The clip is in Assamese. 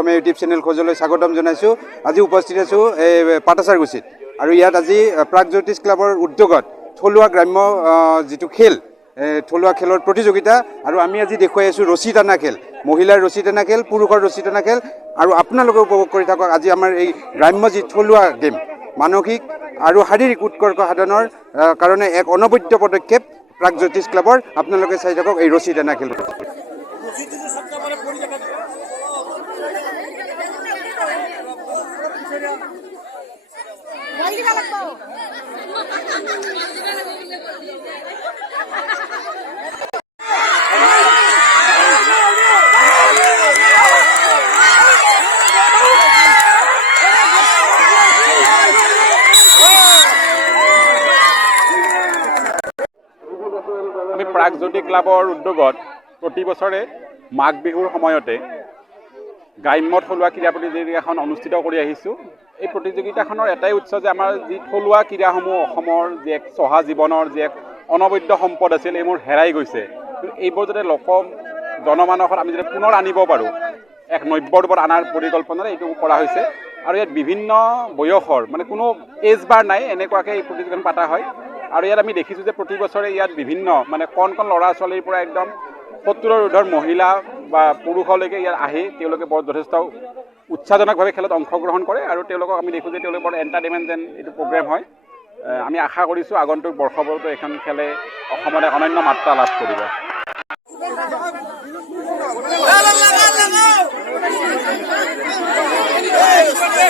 অসমীয়া ইউটিউব চেনেল খোজলৈ স্বাগতম জনাইছোঁ। আজি উপস্থিত আছোঁ পাটাচাৰকুছিত আৰু ইয়াত আজি প্ৰাগজ্যোতিষ ক্লাবৰ উদ্যোগত থলুৱা গ্ৰাম্য যিটো খেল থলুৱা খেলৰ প্ৰতিযোগিতা আৰু আমি আজি দেখুৱাই আছোঁ ৰছী টানা খেল, মহিলাৰ ৰছী টানা খেল, পুৰুষৰ ৰছী টানা খেল আৰু আপোনালোকে উপভোগ কৰি থাকক আজি আমাৰ এই গ্ৰাম্য যি থলুৱা গেম মানসিক আৰু শাৰীৰিক উৎকৰ্ষ সাধনৰ কাৰণে এক অনবদ্য পদক্ষেপ প্ৰাগজ্যোতিষ ক্লাবৰ। আপোনালোকে চাই থাকক এই ৰছী টানা খেল। আমি প্ৰাগজ্যোতি ক্লাবৰ উদ্যোগত প্ৰতি বছৰে মাঘ বিহুৰ সময়তে গ্ৰাম্য থলুৱা ক্ৰীড়া প্ৰতিযোগিতাখন অনুষ্ঠিত কৰি আহিছোঁ। এই প্ৰতিযোগিতাখনৰ এটাই উৎস যে আমাৰ যি থলুৱা ক্ৰীড়াসমূহ অসমৰ যি এক চহা জীৱনৰ যি এক অনবদ্য সম্পদ আছিল এইবোৰ হেৰাই গৈছে। এইবোৰ যাতে জনমানসত আমি যাতে পুনৰ আনিব পাৰোঁ এক নব্য ৰূপত অনাৰ পৰিকল্পনাৰে এইটো কৰা হৈছে আৰু ইয়াত বিভিন্ন বয়সৰ মানে কোনো এজ বাৰ নাই এনেকুৱাকৈ এই প্ৰতিযোগিতাখন পতা হয়। আৰু ইয়াত আমি দেখিছোঁ যে প্ৰতি বছৰে ইয়াত বিভিন্ন মানে কণ ল'ৰা ছোৱালীৰ পৰা একদম 70ৰ ঊৰ্ধৰ মহিলা বা পুৰুষলৈকে ইয়াত আহি তেওঁলোকে বৰ যথেষ্ট উৎসাহজনকভাৱে খেলত অংশগ্ৰহণ কৰে আৰু তেওঁলোকক আমি দেখোঁ যে তেওঁলোকে বৰ এণ্টাৰটেইনমেণ্ট যেন এইটো প্ৰগ্ৰেম হয়। আমি আশা কৰিছোঁ আগন্তুক বৰ্ষবোৰতো এখন খেলে অসমত এক অনন্য মাত্ৰা লাভ কৰিব। Oke,